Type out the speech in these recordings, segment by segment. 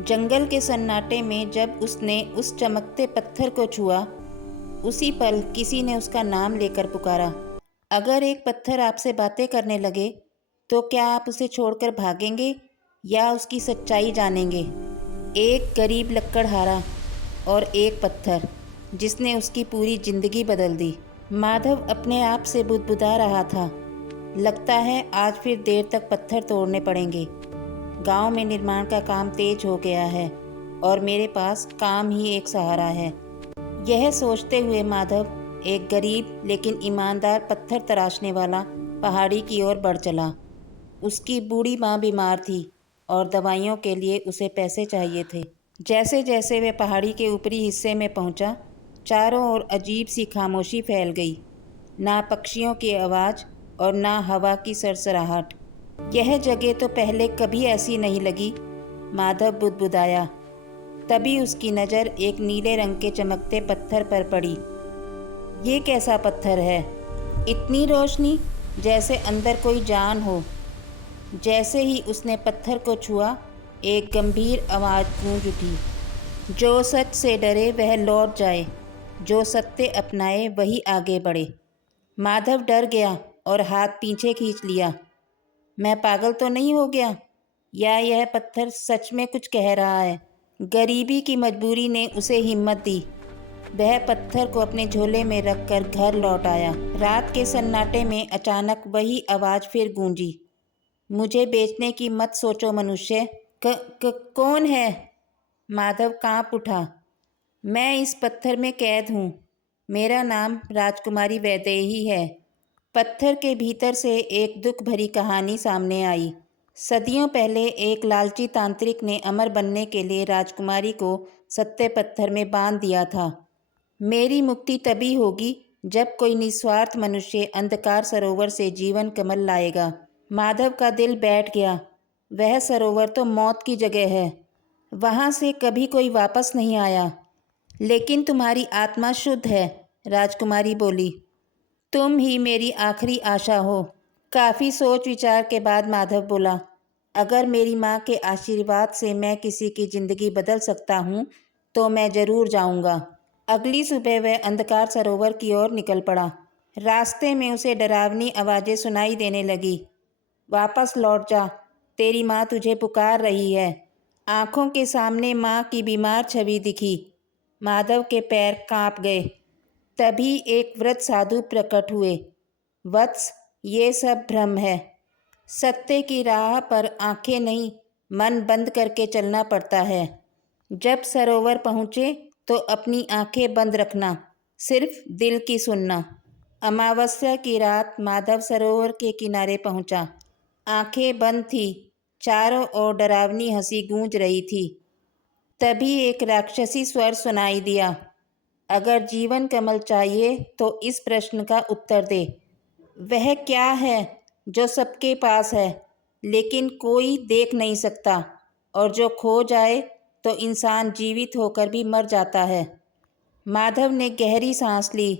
जंगल के सन्नाटे में जब उसने उस चमकते पत्थर को छुआ, उसी पल किसी ने उसका नाम लेकर पुकारा। अगर एक पत्थर आपसे बातें करने लगे, तो क्या आप उसे छोड़कर भागेंगे या उसकी सच्चाई जानेंगे? एक गरीब लकड़हारा और एक पत्थर, जिसने उसकी पूरी जिंदगी बदल दी। माधव अपने आप से बुदबुदा रहा था, लगता है आज फिर देर तक पत्थर तोड़ने पड़ेंगे। गांव में निर्माण का काम तेज हो गया है और मेरे पास काम ही एक सहारा है। यह सोचते हुए माधव एक गरीब लेकिन ईमानदार पत्थर तराशने वाला पहाड़ी की ओर बढ़ चला। उसकी बूढ़ी माँ बीमार थी और दवाइयों के लिए उसे पैसे चाहिए थे। जैसे जैसे वह पहाड़ी के ऊपरी हिस्से में पहुंचा, चारों ओर अजीब सी खामोशी फैल गई। ना पक्षियों की आवाज़ और ना हवा की सरसराहट। यह जगह तो पहले कभी ऐसी नहीं लगी, माधव बुदबुदाया। तभी उसकी नज़र एक नीले रंग के चमकते पत्थर पर पड़ी। ये कैसा पत्थर है? इतनी रोशनी, जैसे अंदर कोई जान हो। जैसे ही उसने पत्थर को छुआ, एक गंभीर आवाज़ गूंज उठी। जो सच से डरे वह लौट जाए, जो सत्य अपनाए वही आगे बढ़े। माधव डर गया और हाथ पीछे खींच लिया। मैं पागल तो नहीं हो गया, या यह पत्थर सच में कुछ कह रहा है? गरीबी की मजबूरी ने उसे हिम्मत दी। वह पत्थर को अपने झोले में रखकर घर लौट आया। रात के सन्नाटे में अचानक वही आवाज़ फिर गूंजी। मुझे बेचने की मत सोचो मनुष्य। कौन है? माधव कांप उठा। मैं इस पत्थर में कैद हूँ। मेरा नाम राजकुमारी वैदेही है। पत्थर के भीतर से एक दुख भरी कहानी सामने आई। सदियों पहले एक लालची तांत्रिक ने अमर बनने के लिए राजकुमारी को सत्य पत्थर में बांध दिया था। मेरी मुक्ति तभी होगी जब कोई निस्वार्थ मनुष्य अंधकार सरोवर से जीवन कमल लाएगा। माधव का दिल बैठ गया। वह सरोवर तो मौत की जगह है, वहाँ से कभी कोई वापस नहीं आया। लेकिन तुम्हारी आत्मा शुद्ध है, राजकुमारी बोली। तुम ही मेरी आखिरी आशा हो। काफ़ी सोच विचार के बाद माधव बोला, अगर मेरी माँ के आशीर्वाद से मैं किसी की ज़िंदगी बदल सकता हूँ तो मैं ज़रूर जाऊँगा। अगली सुबह वह अंधकार सरोवर की ओर निकल पड़ा। रास्ते में उसे डरावनी आवाज़ें सुनाई देने लगी। वापस लौट जा, तेरी माँ तुझे पुकार रही है। आँखों के सामने माँ की बीमार छवि दिखी। माधव के पैर काँप गए। तभी एक वृद्ध साधु प्रकट हुए। वत्स, ये सब भ्रम है। सत्य की राह पर आंखें नहीं, मन बंद करके चलना पड़ता है। जब सरोवर पहुँचे तो अपनी आंखें बंद रखना, सिर्फ दिल की सुनना। अमावस्या की रात माधव सरोवर के किनारे पहुँचा। आंखें बंद थी, चारों ओर डरावनी हंसी गूंज रही थी। तभी एक राक्षसी स्वर सुनाई दिया, अगर जीवन कमल चाहिए तो इस प्रश्न का उत्तर दे। वह क्या है जो सबके पास है लेकिन कोई देख नहीं सकता, और जो खो जाए तो इंसान जीवित होकर भी मर जाता है? माधव ने गहरी सांस ली।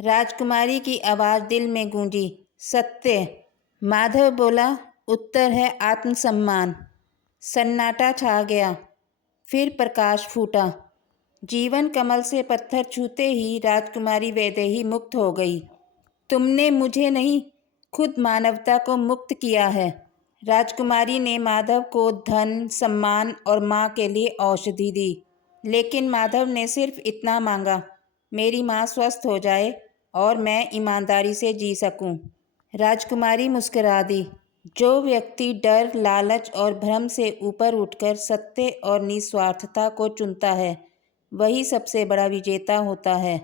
राजकुमारी की आवाज़ दिल में गूंजी, सत्य। माधव बोला, उत्तर है आत्मसम्मान। सन्नाटा छा गया। फिर प्रकाश फूटा। जीवन कमल से पत्थर छूते ही राजकुमारी वैदेही मुक्त हो गई। तुमने मुझे नहीं, खुद मानवता को मुक्त किया है। राजकुमारी ने माधव को धन, सम्मान और माँ के लिए औषधि दी। लेकिन माधव ने सिर्फ इतना मांगा, मेरी माँ स्वस्थ हो जाए और मैं ईमानदारी से जी सकूं। राजकुमारी मुस्कुरा दी। जो व्यक्ति डर, लालच और भ्रम से ऊपर उठकर सत्य और निस्वार्थता को चुनता है, वही सबसे बड़ा विजेता होता है।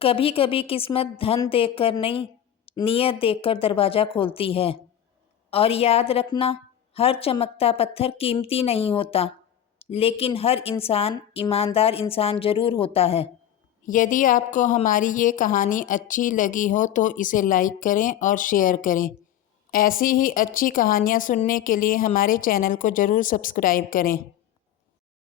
कभी कभी किस्मत धन देखकर नहीं, नियत देखकर दरवाज़ा खोलती है। और याद रखना, हर चमकता पत्थर कीमती नहीं होता, लेकिन हर इंसान ईमानदार इंसान ज़रूर होता है। यदि आपको हमारी ये कहानी अच्छी लगी हो तो इसे लाइक करें और शेयर करें। ऐसी ही अच्छी कहानियाँ सुनने के लिए हमारे चैनल को ज़रूर सब्सक्राइब करें।